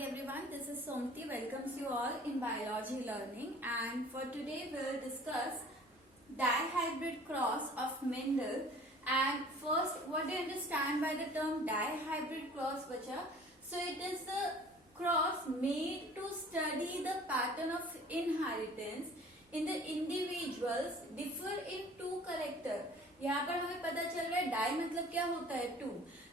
everyone, this is Somti, welcomes you all in biology learning, and for today we'll discuss dihybrid cross of Mendel. And first, what do you understand by the term dihybrid cross, bacha? So it is the cross made to study the pattern of inheritance in the individuals differ in two character. यहाँ पर हमें पता चल रहा है die मतलब क्या होता है टू,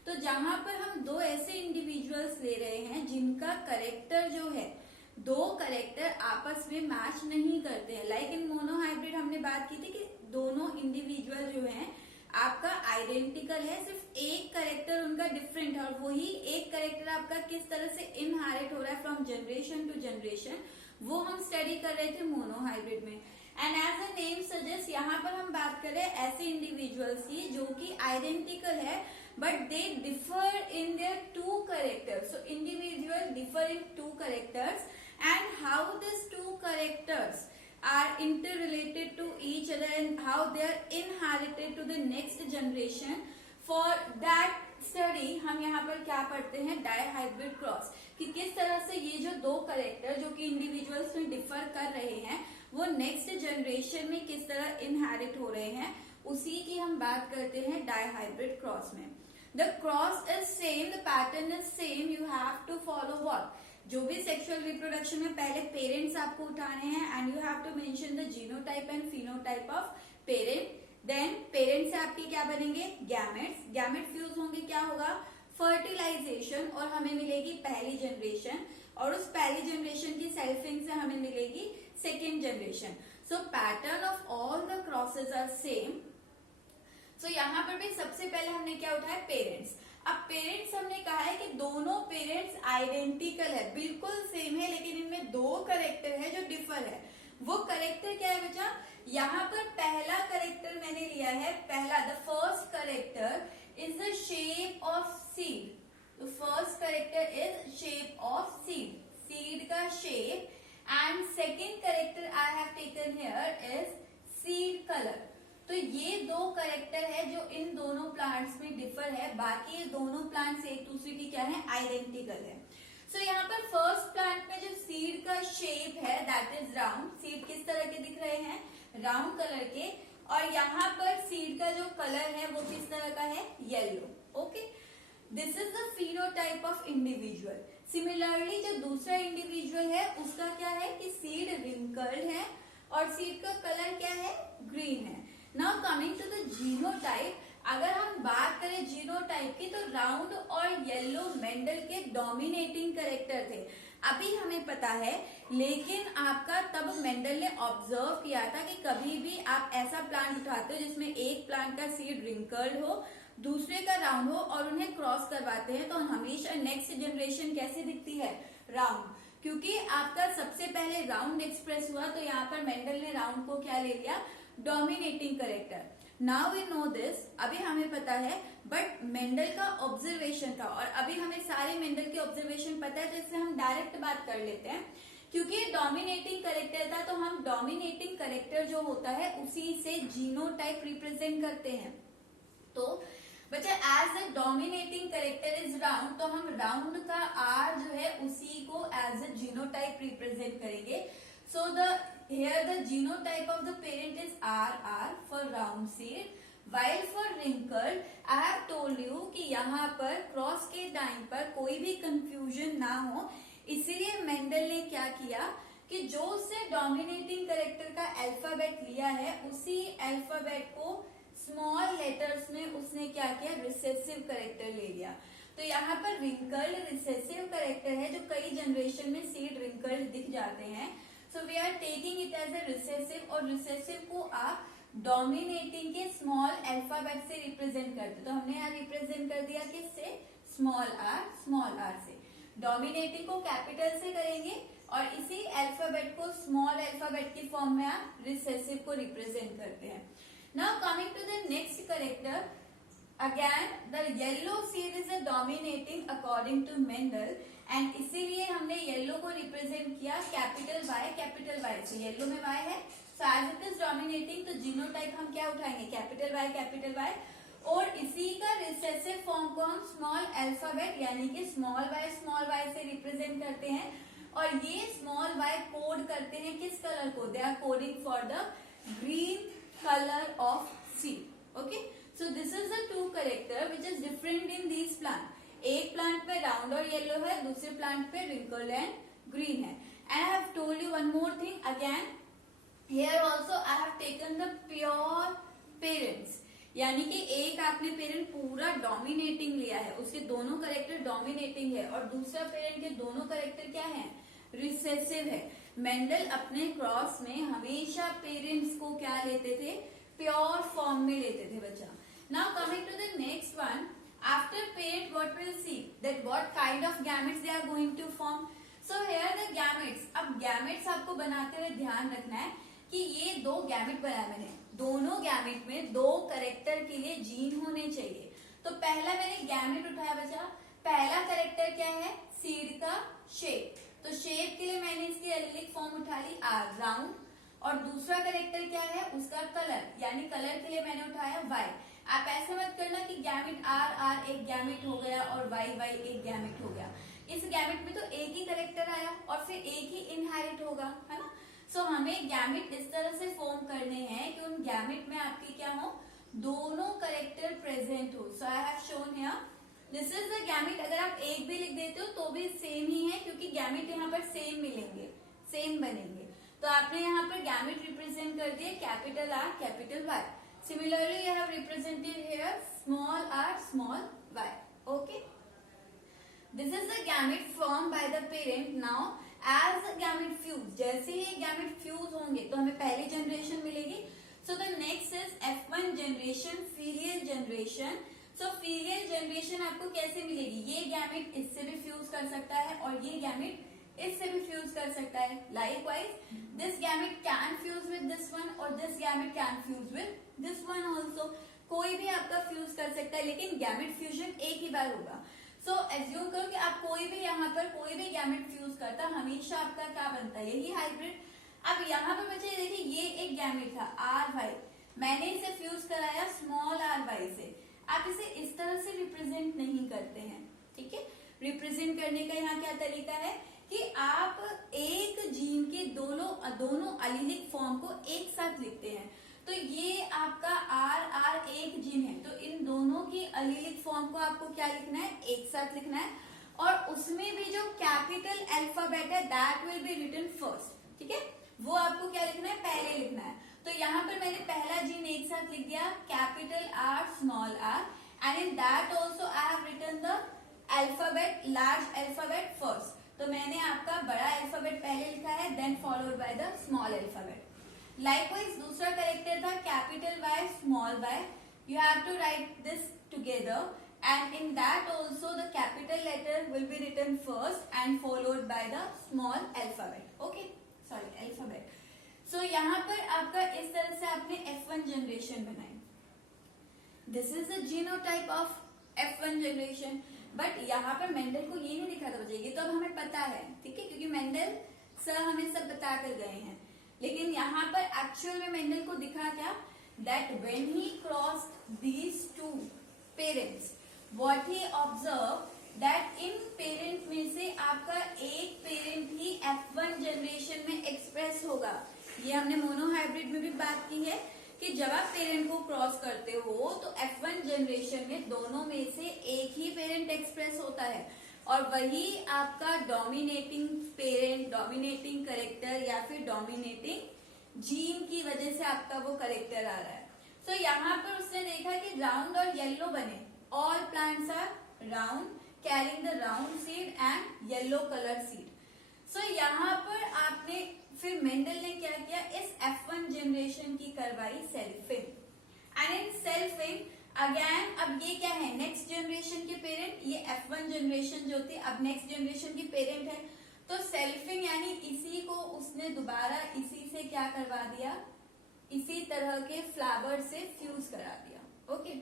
तो जहां पर हम दो ऐसे इंडिविजुअल्स ले रहे हैं जिनका करेक्टर जो है दो करेक्टर आपस में मैच नहीं करते हैं। लाइक इन मोनोहाइब्रिड हमने बात की थी कि दोनों इंडिविजुअल जो हैं आपका आइडेंटिकल है, सिर्फ एक करेक्टर उनका डिफरेंट है और वही एक करेक्टर आपका किस तरह से इनहेरिट हो रहा है फ्रॉम जनरेशन टू जनरेशन, वो हम स्टडी कर रहे थे मोनोहाइब्रिड में। And as a name suggest यहाँ पर हम बात कर रहे हैं ऐसे इंडिविजुअल्स की जो कि आइडेंटिकल है but they differ in their two characters. So individuals differ in two characters, and how these two characters are interrelated to each other and how they are inherited to the next generation. For that study हम यहाँ पर क्या पढ़ते हैं dihybrid cross, कि किस तरह से ये जो दो करेक्टर जो कि इंडिविजुअल्स में डिफर कर रहे हैं वो नेक्स्ट जनरेशन में किस तरह इनहेरिट हो रहे हैं, उसी की हम बात करते हैं डाईहाइब्रिड क्रॉस में। The cross is same, the pattern is same, you have to follow what? जो भी सेक्सुअल रिप्रोडक्शन में पहले पेरेंट्स आपको उठाने हैं and you have to mention the genotype and phenotype of parent. Then parent से आपके क्या बनेंगे गैमेट्स, गैमेट फ्यूज होंगे, क्या होगा फर्टिलाइजेशन, और हमें मिलेगी पहली जनरेशन, और उस पहली जनरेशन की सेल्फिंग से हमें मिलेगी second generation. So pattern of all the crosses are same. So यहाँ पर भी सबसे पहले हमने क्या उठाया पेरेंट्स। अब पेरेंट्स हमने कहा है कि दोनों पेरेंट्स आइडेंटिकल है, बिल्कुल सेम है, लेकिन इनमें दो करेक्टर है जो डिफर है। वो करेक्टर क्या है बच्चा, यहाँ पर पहला करेक्टर मैंने लिया है, पहला the first character is the shape of seed. The first character is shape of seed, seed का shape, and second character I have taken here is seed colour. तो ये दो करेक्टर है जो इन दोनों प्लांट्स में डिफर है, बाकी ये दोनों प्लांट्स एक दूसरे की क्या है आइडेंटिकल है। सो यहाँ पर फर्स्ट प्लांट में जो सीड का शेप है दैट इज राउंड, सीड किस तरह के दिख रहे हैं राउंड कलर के, और यहाँ पर सीड का जो कलर है वो किस तरह का है yellow. Okay, this is the phenotype of individual. Similarly जो दूसरा इंडिविजुअल है उसका क्या है कि सीड रिंकल्ड है और सीड का कलर क्या है ग्रीन है। Now coming to the genotype, अगर हम बात करें जीनोटाइप की तो राउंड और येलो मेंडल के डोमिनेटिंग करेक्टर थे, अभी हमें पता है, लेकिन आपका तब मेंडल ने ऑब्जर्व किया था कि कभी भी आप ऐसा प्लांट उठाते हो जिसमें एक प्लांट का सीड रिंकल्ड हो दूसरे का राउंड हो और उन्हें क्रॉस करवाते हैं तो हमेशा नेक्स्ट जनरेशन कैसी दिखती है राउंड, क्योंकि आपका सबसे पहले राउंड एक्सप्रेस हुआ तो यहाँ पर मेंडल ने राउंड को क्या ले लिया dominating character. Now we know this, अभी हमें पता है, बट मेंडल का ऑब्जर्वेशन था और अभी हमें सारे मेंडल के ऑब्जर्वेशन पता है, तो इससे हम डायरेक्ट बात कर लेते हैं। क्योंकि डोमिनेटिंग करेक्टर था तो हम डोमिनेटिंग करेक्टर जो होता है उसी से जीनोटाइप रिप्रेजेंट करते हैं। तो बच्चा as a dominating character is round, तो हम राउंड का आर जो है उसी को एज ए जीनोटाइप रिप्रेजेंट करेंगे। So here the genotype of the parent is RR for round seed, while for wrinkled I have told you कि यहाँ पर क्रॉस के टाइम पर कोई भी कंफ्यूजन ना हो, इसीलिए मेंडल ने क्या किया कि जो उससे डोमिनेटिंग करेक्टर का अल्फाबेट लिया है उसी अल्फाबेट को स्मॉल लेटर्स में उसने क्या किया रिसेसिव करेक्टर ले लिया। तो यहाँ पर रिंकल्ड रिसेसिव करेक्टर है जो कई जनरेशन में सीड रिंकल्ड दिख जाते हैं। So we are taking it as a recessive, और recessive को आप डोमिनेटिंग के स्मॉल अल्फाबेट से रिप्रेजेंट करते, तो हमने यहाँ रिप्रेजेंट कर दिया किससे स्मॉल आर से। डोमिनेटिंग को कैपिटल से करेंगे और इसी अल्फाबेट को स्मॉल अल्फाबेट की फॉर्म में आप रिसेसिव को रिप्रेजेंट करते हैं। Now coming to the next character, again the yellow seed is a dominating according to Mendel, and इसीलिए हमने येलो को रिप्रेजेंट किया कैपिटल वाई से। येलो में वाई है, so as it is dominating, तो जीनोटाइप हम क्या उठाएंगे कैपिटल वाई, और इसी का रिसेसिव फॉर्म को हम स्मॉल अल्फाबेट यानी कि स्मॉल y से रिप्रेजेंट करते हैं, और ये स्मॉल y कोड करते हैं किस कलर को, they are coding for the green colour of seed. Okay, so this is the two character which is different in this plant. एक प्लांट पे राउंड और येलो है, दूसरे प्लांट पे रिंकल्ड एंड ग्रीन है। And I have told you one more thing again, here also I have taken the pure parents, यानी कि एक आपने पेरेंट पूरा डोमिनेटिंग लिया है, उसके दोनों करेक्टर डोमिनेटिंग है, और दूसरा पेरेंट के दोनों करेक्टर क्या है, रिसेसिव है। मेंडल अपने क्रॉस में हमेशा पेरेंट्स को क्या लेते थे, प्योर फॉर्म में लेते थे बच्चा। Now coming to the next one, after parent what will see that what kind of gametes they are going to form. So here the gametes, अब गैमेट्स आपको बनाते हुए ध्यान रखना है कि ये दो गैमेट बनाए मैंने, दोनों गैमेट में दो करेक्टर के लिए जीन होने चाहिए। तो पहला मैंने गैमेट उठाया बच्चा, पहला करेक्टर क्या है, सीड का शेप, तो शेप के लिए मैंने इसकी एलिलिक फॉर्म उठा ली आर, राउंड, और दूसरा करेक्टर क्या है, उसका कलर, यानी कलर के लिए मैंने उठाया वाई। आप ऐसा मत करना कि गैमेट आर आर एक गैमेट हो गया और वाई वाई एक गैमेट हो गया, इस गैमेट में तो एक ही करेक्टर आया और फिर एक ही इनहेरिट होगा, है ना। सो हमें गैमेट इस तरह से फॉर्म करने हैं कि उन गैमेट में आपके क्या हो, दोनों करेक्टर प्रेजेंट हो। So I have shown here this is the gamete. अगर आप एक भी लिख देते हो तो भी सेम ही है, क्योंकि गैमेट यहाँ पर सेम मिलेंगे, सेम बनेंगे। तो आपने यहाँ पर गैमेट रिप्रेजेंट कर दिए capital R capital Y. Similarly you have represented here small R small Y. Okay, this is the gamete form by the parent. Now as the gamete fuse, जैसे ही गैमेट फ्यूज होंगे तो हमें पहली generation मिलेगी। So the next is F1 generation, filial generation. So filial generation आपको कैसे मिलेगी, ये गैमेट इससे भी फ्यूज कर सकता है और ये गैमेट इससे भी फ्यूज कर सकता है। Likewise this gamete can fuse with this one और this gamete can fuse with this one also. कोई भी आपका फ्यूज कर सकता है, लेकिन गैमेट फ्यूजन एक ही बार होगा। सो एज्यूम करो कि आप कोई भी यहाँ पर कोई भी गैमेट फ्यूज करता, हमेशा आपका क्या बनता है, यही हाइब्रिड। अब यहाँ पर बच्चे देखिए, ये एक गैमेट था आर वाई, मैंने इसे फ्यूज कराया स्मॉल आर वाई से। आप इसे इस तरह से रिप्रेजेंट नहीं करते हैं, ठीक है। रिप्रेजेंट करने का यहाँ क्या तरीका है कि आप एक जीन के दोनों एलिलिक फॉर्म को एक साथ लिखते हैं। तो ये आपका आर आर एक जीन है, तो इन दोनों की एलिलिक फॉर्म को आपको क्या लिखना है, एक साथ लिखना है, और उसमें भी जो कैपिटल अल्फाबेट है that will be written first, ठीक है, वो आपको क्या लिखना है, पहले लिखना है। तो यहाँ पर मैंने पहला जीन एक साथ लिख दिया capital R small R, and in that also I have written the alphabet large alphabet first. तो मैंने आपका बड़ा अल्फाबेट पहले लिखा है, then followed by the small alphabet. Likewise दूसरा करेक्टर था capital Y small Y, you have to write this together, and in that also the capital letter will be written first and followed by the small alphabet. Okay, sorry, alphabet. So यहाँ पर आपका इस तरह से आपने F1 generation बनाई। This is the genotype of F1 generation, but यहाँ पर मेंडल को ये नहीं लिखा था बच्चे, ये तो अब हमें पता है, ठीक है, क्योंकि मेंडल सर हमें सब बता कर गए हैं। लेकिन यहाँ पर एक्चुअल में मेंडल को दिखा क्या, that when he crossed these two parents, what he observed that in parent में से आपका एक पेरेंट ही F1 जनरेशन में एक्सप्रेस होगा। ये हमने मोनोहाइब्रिड में भी बात की है कि जब आप पेरेंट को क्रॉस करते हो तो F1 जनरेशन में दोनों में से एक ही पेरेंट एक्सप्रेस होता है, और वही आपका डोमिनेटिंग पेरेंट, डोमिनेटिंग करेक्टर या फिर डोमिनेटिंग जीन की वजह से आपका वो करेक्टर आ रहा है। तो यहाँ पर उसने देखा कि राउंड और येलो बने, all plants are round carrying the round seed and yellow colored seed. So यहाँ पर आपने फिर मेंडल ने क्या किया, इस F1 जनरेशन की करवाई selfing, and in selfing again अब ये क्या है, नेक्स्ट जनरेशन के पेरेंट, ये F1 जनरेशन जो थी अब नेक्स्ट जनरेशन की पेरेंट है। तो सेल्फिंग यानी इसी को उसने दोबारा इसी से क्या करवा दिया, इसी तरह के फ्लावर से फ्यूज करा दिया। Okay,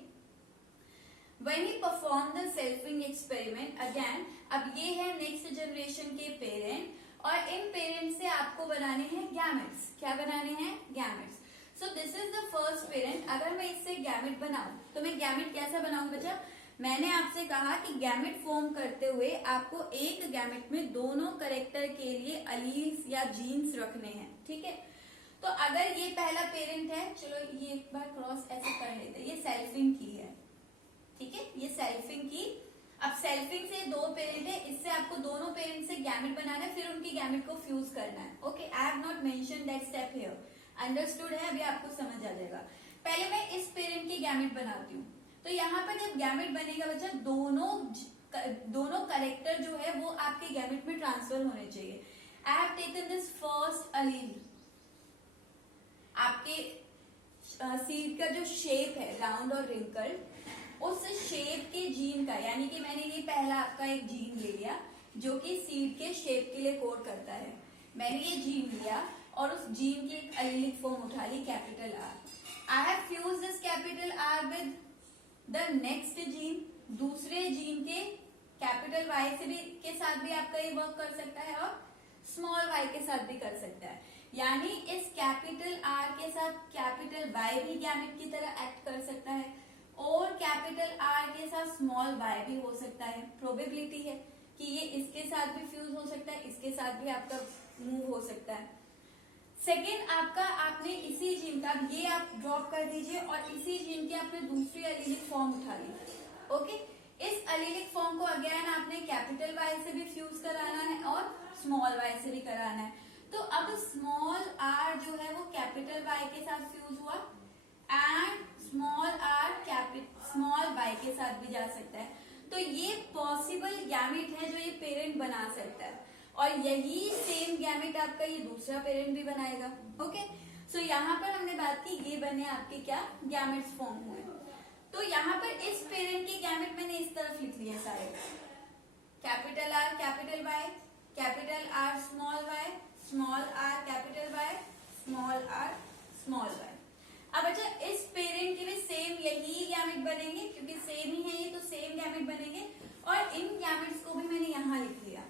When he performed the selfing experiment again, अब ये है नेक्स्ट जनरेशन के पेरेंट, और इन पेरेंट से आपको बनाने हैं गैमेट्स। क्या बनाने हैं, gametes. So this is the first parent. अगर मैं इससे गैमेट बनाऊं तो मैं गैमेट कैसा बनाऊं बच्चा? मैंने आपसे कहा कि गैमेट फॉर्म करते हुए आपको एक गैमेट में दोनों करेक्टर के लिए अलील्स या जीन्स रखने हैं, ठीक है। तो अगर ये पहला पेरेंट है, चलो ये एक बार क्रॉस ऐसे कर लेते हैं, ये सेल्फिंग की है, ठीक है, ये सेल्फिंग की। अब सेल्फिंग से दो पेरेंट है, इससे आपको दोनों पेरेंट से गैमेट बनाना है, फिर उनकी गैमेट को फ्यूज करना है। Okay, I have not mention that step here, understood है? अभी आपको समझ आ जाएगा। पहले मैं इस पेरेंट की गैमेट बनाती हूँ। तो यहाँ पर जब गैमेट बनेगा बच्चा, दोनों करेक्टर जो है वो आपके गैमेट में ट्रांसफर होने चाहिए। I have taken this first allele. आपके सीड का जो शेप है राउंड और रिंकल, उस शेप के जीन का, यानी कि मैंने ये पहला आपका एक जीन ले लिया जो कि सीड के शेप के लिए कोड करता है। मैंने ये जीन लिया और उस जीन की एक अलीलिक फॉर्म उठा ली, capital R. I have fuse this capital R with the next gene, दूसरे जीन के कैपिटल वाई से भी के साथ भी आपका ये वर्क कर सकता है और स्मॉल वाई के साथ भी कर सकता है। यानी इस कैपिटल आर के साथ कैपिटल वाई भी गैमेट की तरह एक्ट कर सकता है और कैपिटल आर के साथ स्मॉल वाई भी हो सकता है। प्रोबेबिलिटी है कि ये इसके साथ भी फ्यूज हो सकता है, इसके साथ भी आपका मूव हो सकता है। सेकेंड आपका, आपने इसी जीन का, ये आप ड्रॉप कर दीजिए और इसी जीन की आपने दूसरी अलीलिक फॉर्म उठा ली। ओके, इस अलीलिक फॉर्म को अगेन आपने कैपिटल वाई से भी फ्यूज कराना है और स्मॉल वाई से भी कराना है। तो अब स्मॉल आर जो है वो कैपिटल वाई के साथ फ्यूज हुआ and small R small Y के साथ भी जा सकता है। तो ये पॉसिबल गैमेट है जो ये पेरेंट बना सकता है और यही सेम गैमेट आपका ये दूसरा पेरेंट भी बनाएगा। ओके, सो यहाँ पर हमने बात की, ये बने आपके क्या गैमेट्स फॉर्म हुए। तो यहाँ पर इस पेरेंट की गैमेट मैंने इस तरफ लिख लिया सारे, capital R capital Y, capital R small Y, small R capital Y, small R small Y. अब अच्छा, इस पेरेंट के भी सेम यही गैमेट बनेंगे क्योंकि सेम ही है ये, तो सेम गैमेट बनेंगे और इन गैमेट्स को भी मैंने यहाँ लिख लिया।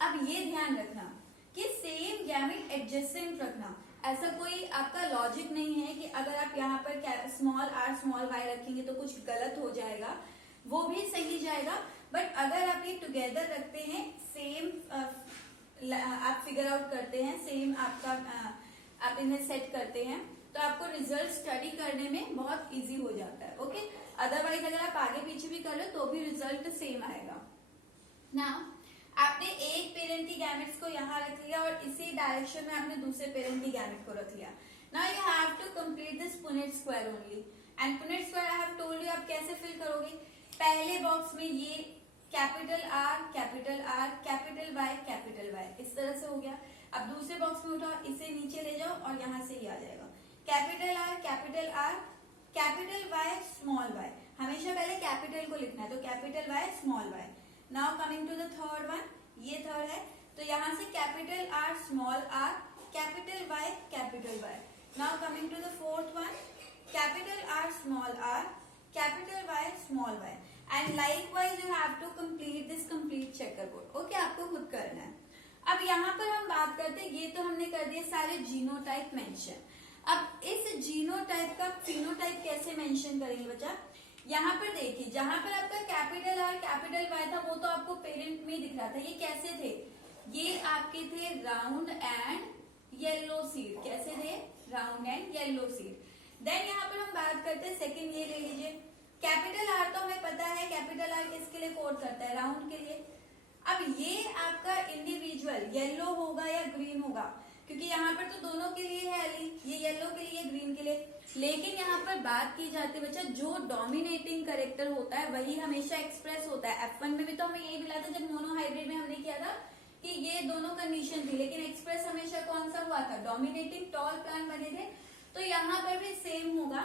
अब ये ध्यान रखना कि सेम गैमेट एडजेसेंट रखना, ऐसा कोई आपका लॉजिक नहीं है कि अगर आप यहाँ पर स्मॉल आर स्मॉल वाई रखेंगे तो कुछ गलत हो जाएगा, वो भी सही जाएगा। बट अगर आप ये टुगेदर रखते हैं, सेम आप फिगर आउट करते हैं, सेम आपका आप इन्हें सेट करते हैं, तो आपको रिजल्ट स्टडी करने में बहुत इजी हो जाता है। ओके, अदरवाइज अगर आप आगे पीछे भी कर लो तो भी रिजल्ट सेम आएगा ना। आपने एक पेरेंट की गैमेट्स को यहाँ रख लिया और इसी डायरेक्शन में आपने दूसरे पेरेंट की गैमेट को रख लिया। Now you have to complete this Punnett square only and Punnett square I have told you आप कैसे फिल करोगे। पहले बॉक्स में ये capital R capital R capital Y capital Y, इस तरह से हो गया। अब दूसरे बॉक्स में उठाओ, इसे नीचे ले जाओ और यहाँ से ये आ जाएगा capital R capital Y small Y. हमेशा पहले कैपिटल को लिखना है, तो capital Y small Y. Now coming to the third one, ये थर्ड है, तो यहाँ से capital R small R capital Y capital Y. Now coming to the fourth one, capital R small R capital Y small Y and likewise you have to complete this complete checkerboard. Okay, आपको खुद करना है। अब यहाँ पर हम बात करते हैं, ये तो हमने कर दिए सारे जीनोटाइप मेंशन। अब इस जीनोटाइप का फिनोटाइप कैसे मेंशन करेंगे बच्चा? यहाँ पर देखिए, जहां पर आपका कैपिटल आर कैपिटल वाई था वो तो आपको पेरेंट में दिख रहा था। ये कैसे थे? ये आपके थे राउंड एंड येलो सीड। कैसे थे? Round and yellow seed. Then यहाँ पर हम बात करते हैं सेकेंड, ये ले लीजिए कैपिटल आर, तो हमें पता है कैपिटल आर किसके लिए कोड करता है? राउंड के लिए। अब ये आपका इंडिविजुअल येलो होगा या ग्रीन होगा, क्योंकि यहाँ पर तो दोनों के लिए है अली, ये येलो के लिए ग्रीन के लिए। लेकिन यहाँ पर बात की जाती है बच्चा, जो डोमिनेटिंग करेक्टर होता है वही हमेशा एक्सप्रेस होता है। F1 में भी तो हमें यही मिला था जब मोनोहाइब्रिड में हमने किया था कि ये दोनों कंडीशन थी, लेकिन एक्सप्रेस हमेशा कौन सा हुआ था? डोमिनेटिंग टॉल प्लांट बने थे। तो यहाँ पर भी सेम होगा,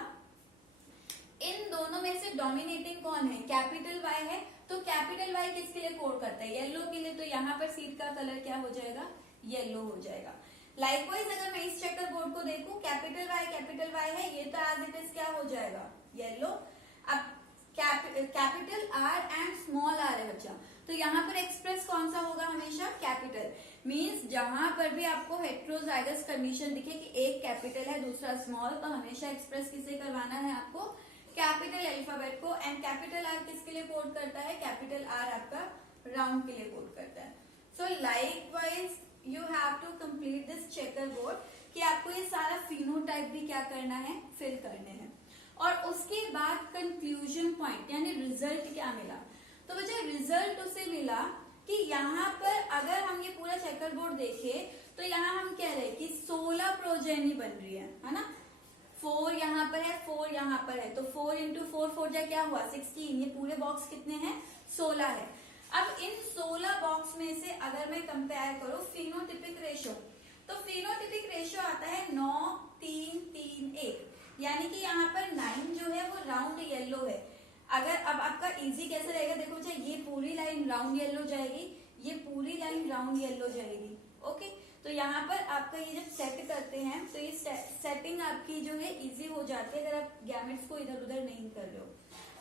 इन दोनों में से डोमिनेटिंग कौन है? कैपिटल वाई है। तो कैपिटल वाई किसके लिए कोड करता है? येलो के लिए। तो यहाँ पर सीड का कलर क्या हो जाएगा? येलो हो जाएगा। लाइकवाइज अगर मैं इस चेकर बोर्ड को देखूं, कैपिटल वाई है, ये तो एज इट इज क्या हो जाएगा? येलो। अब capital R and small R है बच्चा, तो यहाँ पर एक्सप्रेस कौन सा होगा, हमेशा कैपिटल। मीन्स जहां पर भी आपको हेट्रोजाइगस कंडीशन दिखे कि एक कैपिटल है दूसरा स्मॉल, तो हमेशा एक्सप्रेस किसे करवाना है आपको, कैपिटल अल्फाबेट को। एंड कैपिटल आर किसके लिए कोड करता है, कैपिटल आर आपका राउंड के लिए कोड करता है। So likewise you have to complete this checker board कि आपको ये सारा फिनोटाइप भी क्या करना है, फिल करने हैं। और उसके बाद कंक्लूजन पॉइंट यानी रिजल्ट क्या मिला, तो बच्चा रिजल्ट उसे मिला कि यहाँ पर अगर हम ये पूरा चेकर बोर्ड देखें तो यहाँ हम कह रहे हैं कि 16 प्रोजेनी बन रही है ना। 4 यहाँ पर है, 4 यहाँ पर है, तो 4 इंटू 4 जा क्या हुआ 16। ये पूरे बॉक्स कितने हैं, 16 है। अब इन 16 बॉक्स में से अगर मैं कंपेयर करूं फिनोटिपिक रेशियो, तो फिनोटिपिक रेशियो आता है 9 3 3 1, यानी कि यहाँ पर 9 जो है वो राउंड येलो है। अगर अब आपका इजी कैसे रहेगा, देखो मुझे ये पूरी लाइन राउंड येलो जाएगी, ये पूरी लाइन राउंड येलो जाएगी। ओके, तो यहाँ पर आपका ये जब सेट करते हैं तो ये सेटिंग आपकी जो है इजी हो जाती है अगर आप गैमेट्स को इधर उधर नहीं कर रहे हो।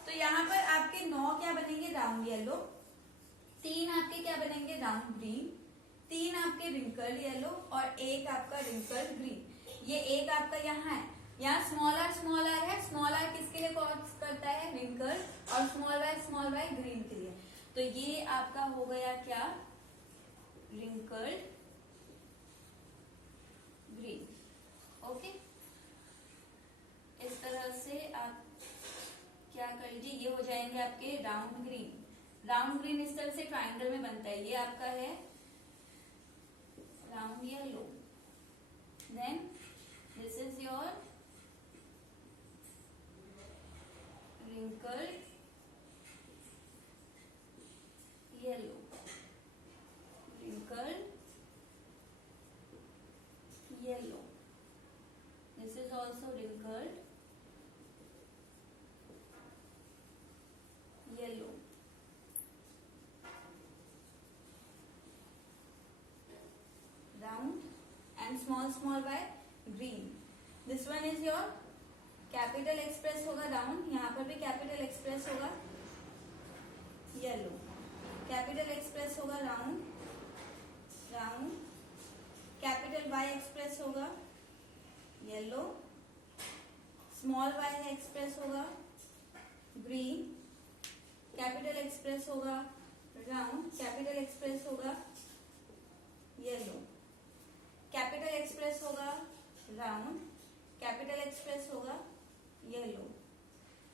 तो यहाँ पर आपके 9 क्या बनेंगे, राउंड येलो, 3 आपके क्या बनेंगे, राउंड ग्रीन, 3 आपके रिंकल्ड येलो और 1 आपका रिंकल्ड ग्रीन। ये 1 आपका यहाँ है, यहाँ स्मॉल आर है, स्मॉल आर किसके लिए कॉज करता है, रिंकल्ड, और स्मॉल वाई ग्रीन के लिए। तो ये आपका हो गया क्या, रिंकल्ड ग्रीन। ओके, इस तरह से आप क्या कर लीजिए, ये हो जाएंगे आपके राउंड ग्रीन। राउंड ग्रीन इस तरह से ट्राइंगल में बनता है, ये आपका है round yellow, then this is your wrinkled yellow, wrinkled yellow, this is also wrinkled yellow, round and small by green. This one is your capital express होगा राउंड, यहाँ पर भी कैपिटल एक्सप्रेस होगा येलो, कैपिटल एक्सप्रेस होगा round round, capital Y express होगा yellow, small Y है express होगा green, capital express होगा राउंड, कैपिटल एक्सप्रेस होगा येलो, कैपिटल एक्सप्रेस होगा राउंड, कैपिटल एक्सप्रेस होगा येलो,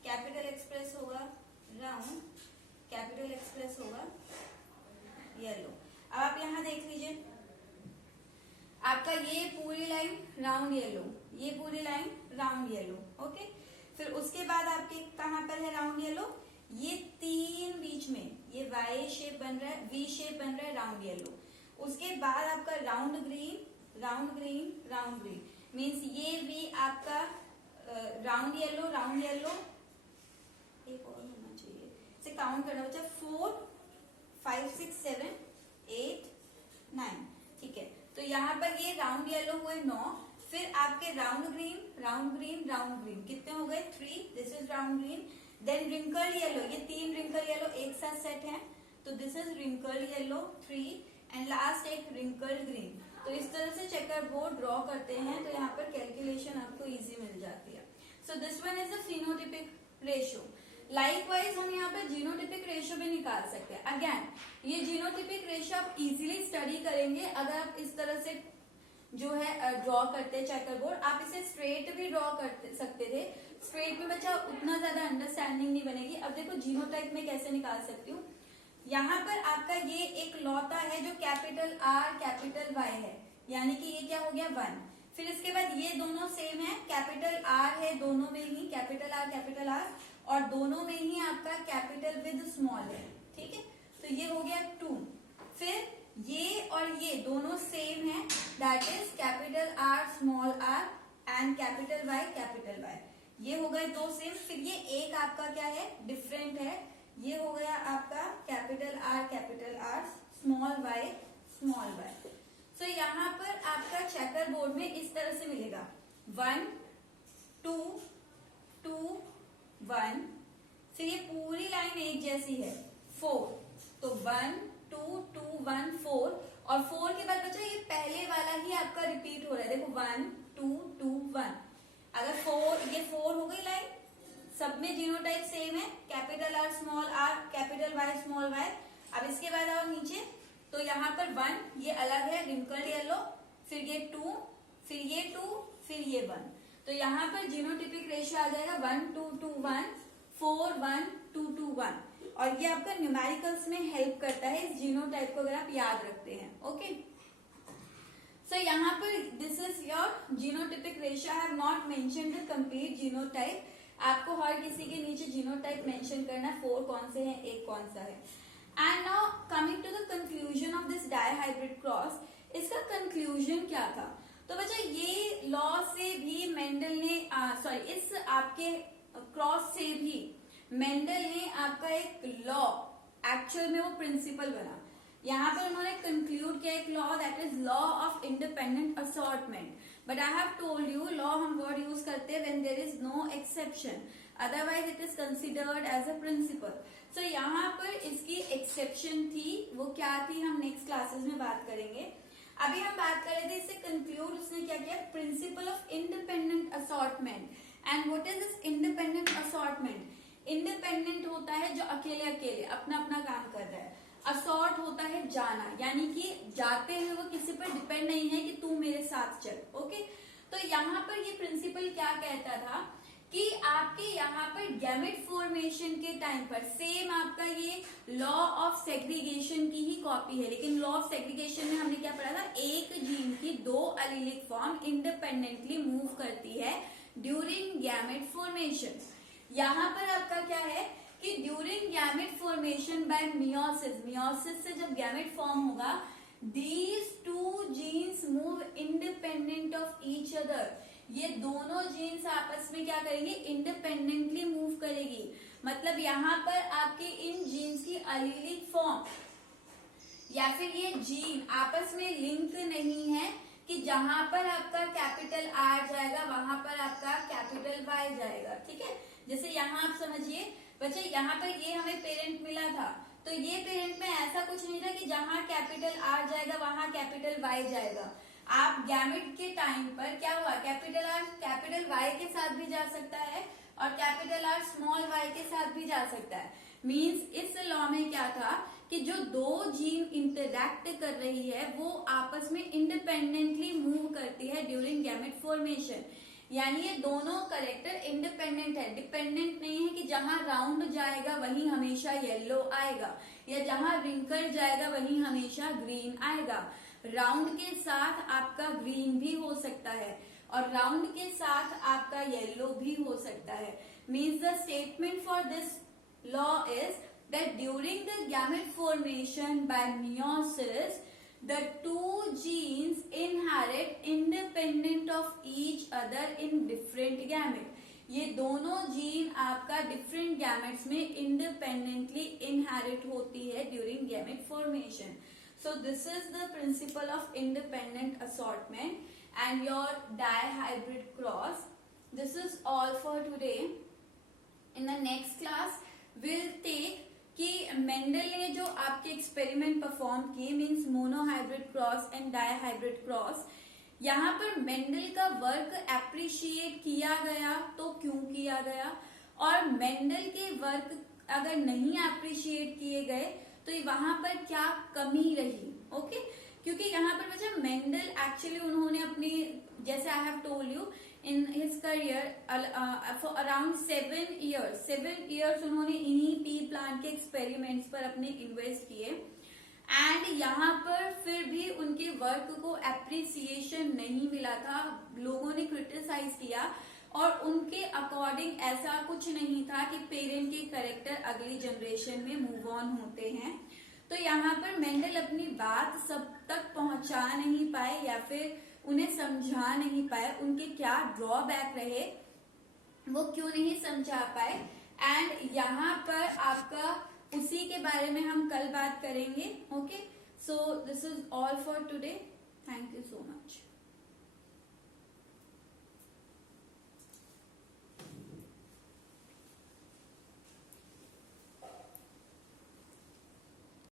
कैपिटल एक्सप्रेस होगा राउंड, कैपिटल एक्सप्रेस होगा येलो। अब आप यहाँ देख लीजिए, आपका ये पूरी लाइन राउंड येलो, ये पूरी लाइन राउंड येलो। ओके, फिर उसके बाद आपके कहाँ पर है राउंड येलो, ये 3 बीच में ये वाई शेप बन रहा है, वी शेप बन रहा है राउंड येलो। उसके बाद आपका round green round green round green, means ये भी आपका राउंड येलो, एक और होना चाहिए, इसे काउंट करना बच्चा, 4 5 6 7 8 9, ठीक है। तो यहाँ पर ये राउंड येलो हुए 9, फिर आपके राउंड ग्रीन कितने हो गए 3, this is round green, then wrinkled yellow, ये 3 रिंकल येलो एक साथ सेट है, तो this is wrinkled yellow 3, and last एक रिंकल्ड ग्रीन। तो इस तरह से चेकर बोर्ड ड्रॉ करते हैं तो यहाँ पर कैलकुलेशन आपको इजी मिल जाती है। So this one is the phenotypic ratio. Likewise हम यहाँ पर जीनोटिपिक रेशियो भी निकाल सकते हैं। अगेन ये जीनोटिपिक रेशियो आप इजीली स्टडी करेंगे अगर आप इस तरह से जो है ड्रॉ करते चेकर बोर्ड। आप इसे स्ट्रेट भी ड्रॉ कर सकते थे, स्ट्रेट में बच्चा उतना ज्यादा अंडरस्टैंडिंग नहीं बनेगी। अब देखो जीनोटाइप में कैसे निकाल सकती हूँ, यहाँ पर आपका ये एक लौता है जो कैपिटल आर कैपिटल वाई है, यानी कि ये क्या हो गया 1। फिर इसके बाद ये दोनों सेम है, कैपिटल आर है दोनों में ही, कैपिटल आर और दोनों में ही आपका कैपिटल विद स्मॉल है, ठीक है। तो ये हो गया 2। फिर ये और ये दोनों सेम है, that is capital R small R and capital Y, ये हो गए 2 सेम। फिर ये एक आपका क्या है डिफरेंट है, ये हो गया आपका कैपिटल आर स्मॉल वाई। सो यहाँ पर आपका चेकर बोर्ड में इस तरह से मिलेगा 1 2 2 1, फिर ये पूरी लाइन एक जैसी है 4 तो 1 2 2 1 4 और 4 के बाद बच्चा ये पहले वाला ही आपका रिपीट हो रहा है। देखो 1 2 2 1। अगर 4 ये 4 हो गई लाइन, सब में जीनोटाइप सेम है, capital R small R capital Y small Y. अब इसके बाद आओ नीचे, तो यहाँ पर 1 ये अलग है रिंकल्ड येलो, फिर ये 2, फिर ये 2, फिर ये 1। तो यहाँ पर जीनोटिपिक रेशियो आ जाएगा 1 2 2 1 4 1 2 2 1। और ये आपका न्यूमेरिकल्स में हेल्प करता है इस जीनोटाइप को अगर आप याद रखते हैं। ओके, सो यहाँ पर this is your genotypic ratio. I have not mentioned the complete genotype. आपको हर किसी के नीचे जीनोटाइप मेंशन करना है, 4 कौन से हैं, एक कौन सा है। And now coming to the conclusion of this dihybrid cross, इसका कंक्लूजन क्या था? तो बच्चा ये लॉ से भी मेंडल ने इस आपके क्रॉस से भी मेंडल ने आपका एक लॉ, एक्चुअल में वो प्रिंसिपल बना। यहाँ पर उन्होंने कंक्लूड किया एक law, that is law of independent assortment. But I have told you law हम वर्ड यूज करते हैं when there is no exception, otherwise it is considered as a principle. So यहाँ पर इसकी एक्सेप्शन थी, वो क्या थी हम नेक्स्ट क्लासेस में बात करेंगे। अभी हम बात कर रहे थे इससे कंक्लूड उसने क्या किया, principle of independent assortment. And what is this independent assortment? Independent होता है जो अकेले अकेले अपना अपना काम कर रहा है, असॉर्ट होता है जाना, यानी कि जाते हुए वो किसी पर डिपेंड नहीं है कि तू मेरे साथ चल। ओके, तो यहाँ पर ये प्रिंसिपल क्या कहता था कि आपके यहाँ पर गैमेट फॉर्मेशन के टाइम पर सेम आपका ये लॉ ऑफ सेग्रीगेशन की ही कॉपी है, लेकिन लॉ ऑफ सेग्रीगेशन में हमने क्या पढ़ा था, एक जीन की 2 एलीलिक फॉर्म इंडिपेंडेंटली मूव करती है ड्यूरिंग गैमेट फॉर्मेशन। यहाँ पर आपका क्या है कि during gamete formation by meiosis, meiosis से जब गैमेट फॉर्म होगा, these 2 genes move independent of each other. ये दोनों जीन्स आपस में क्या करेंगे, इंडिपेंडेंटली मूव करेगी। मतलब यहाँ पर आपके इन जीन्स की एलीलिक फॉर्म या फिर ये जीन आपस में लिंक नहीं है कि जहां पर आपका कैपिटल आर जाएगा वहां पर आपका कैपिटल वाई जाएगा। ठीक है, जैसे यहाँ आप समझिए बच्चे, यहाँ पर ये हमें पेरेंट मिला था, तो ये पेरेंट में ऐसा कुछ नहीं था कि जहां कैपिटल आर जाएगा वहां कैपिटल वाई जाएगा। आप गैमेट के टाइम पर क्या हुआ, कैपिटल आर कैपिटल वाई के साथ भी जा सकता है और कैपिटल आर स्मॉल वाई के साथ भी जा सकता है। मींस इस लॉ में क्या था कि जो 2 जीन इंटरैक्ट कर रही है वो आपस में इंडिपेंडेंटली मूव करती है ड्यूरिंग गैमेट फॉर्मेशन। यानी ये दोनों कैरेक्टर इंडिपेंडेंट है, डिपेंडेंट नहीं है कि जहां राउंड जाएगा वहीं हमेशा येलो आएगा या जहां रिंकल जाएगा वहीं हमेशा ग्रीन आएगा। राउंड के साथ आपका ग्रीन भी हो सकता है और राउंड के साथ आपका येलो भी हो सकता है। Means the statement for this law is that during the gamete formation bye meiosis the 2 genes inherit independent of each other in different gamete। ये दोनों जीन आपका डिफरेंट गैमेट्स में इंडिपेंडेंटली इनहेरिट होती है during gamete formation. So this is the principle of independent assortment and your dihybrid cross. This is all for today. In the next class, we'll take कि Mendel ने जो आपके experiment perform किए, means monohybrid cross and dihybrid cross, यहाँ पर Mendel का work appreciate किया गया तो क्यों किया गया, और मेंडल के वर्क अगर नहीं एप्रिशिएट किए गए तो वहां पर क्या कमी रही। ओके, क्योंकि यहाँ पर बच्चा मेंडल एक्चुअली उन्होंने अपनी, जैसे आई have told you, in his career for around 7 years उन्होंने इन्हीं पी प्लांट के एक्सपेरिमेंट्स पर अपने इन्वेस्ट किए। एंड यहाँ पर फिर भी उनके वर्क को एप्रिसिएशन नहीं मिला था, लोगों ने क्रिटिसाइज किया और उनके अकॉर्डिंग ऐसा कुछ नहीं था कि पेरेंट के कैरेक्टर अगली जनरेशन में मूव ऑन होते हैं। तो यहाँ पर मेंडल अपनी बात सब तक पहुंचा नहीं पाए या फिर उन्हें समझा नहीं पाए, उनके क्या ड्रॉबैक रहे वो क्यों नहीं समझा पाए। एंड यहाँ पर आपका उसी के बारे में हम कल बात करेंगे। Okay, so this is all for today, thank you so much.